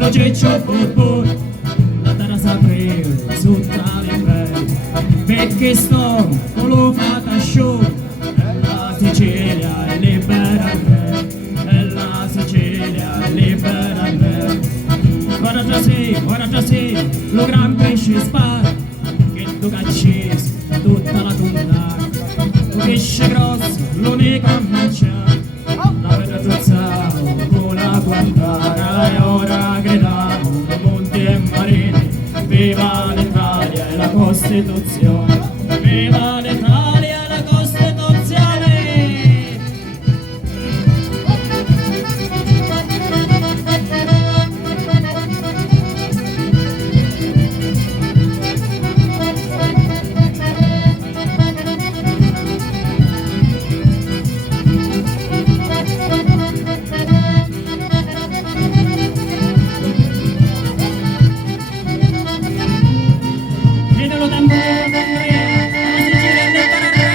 lo ciccio burbur, la terra s'aprì sotto l'impero, perché sto con lo fatta show, e la Sicilia è libera al re, e la Sicilia è libera al re. Ora già sì, lo gran pesce spara, che tu caccis tutta la tunda, lo pesce grosso, l'unico a mangiare, la vedo trozzata con la guantara, e ora gridiamo monti e marini, viva l'Italia e la Costituzione, viva l'Italia e la Costituzione! Gridalo tamburo, tamburo, la Sicilia è libera al re.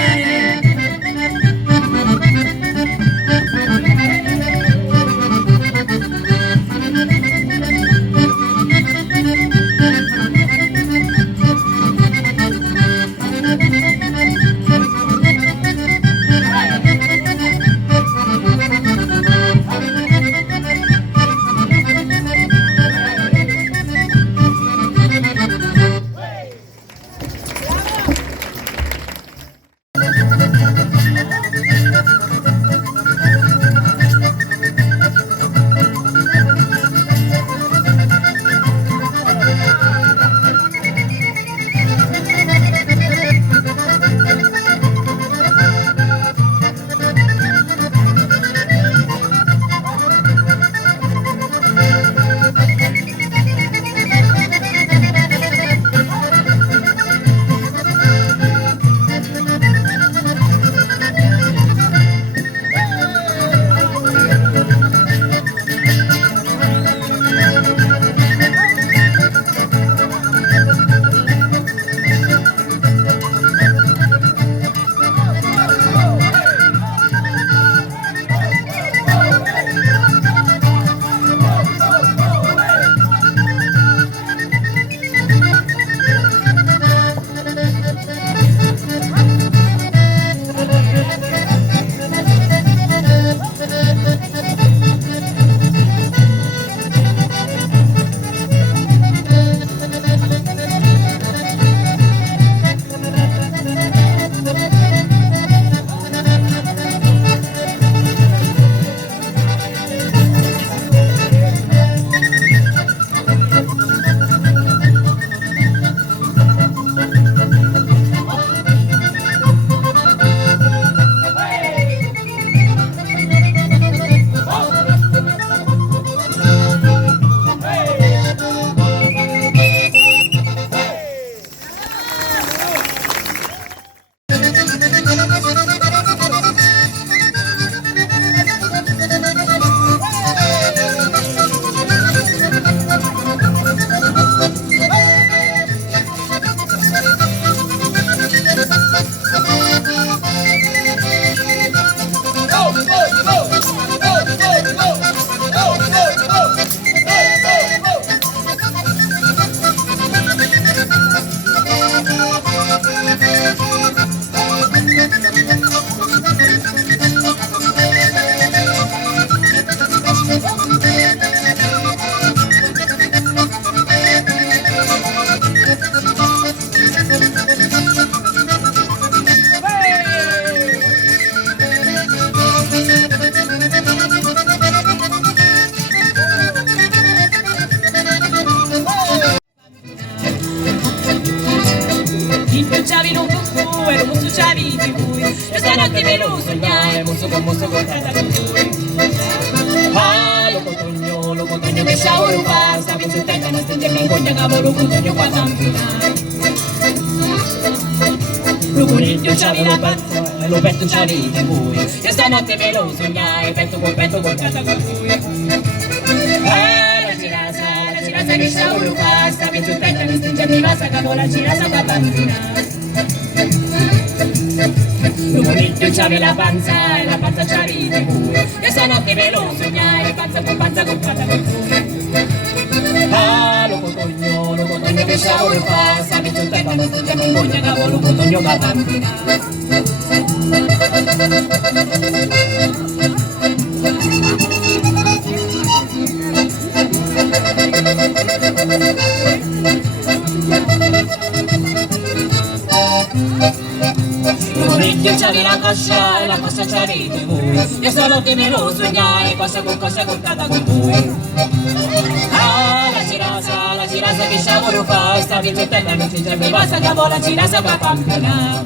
shauri basta vizuteka na stinje mingonya ngabo lukutunyo kwa tampina Lugunitio c'avi la pazza e lo petto c'avi di voi Io stanotte me lo sognai, petto col casa con lui la girasa che shauri basta vizuteka na stinje mingonya ngabo la girasa kwa tampina Lugunitio c'avi la panza e la panza c'avi di voi Io stanotte me lo sognai, panza con lui che stavo in passa, che tu te la nostra che mi voglio che voglio con ogni bambina. Io c'avevo la coscia e la coscia c'avete voi. Io sono che me lo sognai, cosa con cata con voi. Ah, la girasa che sciavolo fa, stavi tutta la notte, già mi basta che la girasa per campina.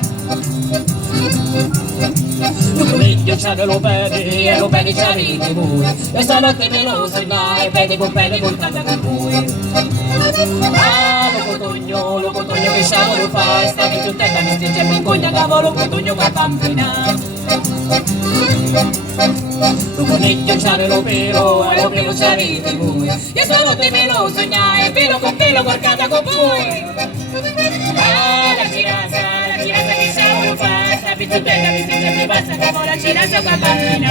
Io c'avevo lo pedi e lo pedi c'avete voi. Io sono che me lo sognai, pedi con cata con voi. Ah, lo cotogno che sciavolo fa, stavi tutta la notte, già mi cogna cavolo, cotogno per campina. Io c'avevo pero, e lo pelo c'avete voi. Io sono che me lo sognai, pelo con cata con voi. Ah, la girasa che sciavolo fa, stavi tutta la notte, già mi basta che la girasa per campina.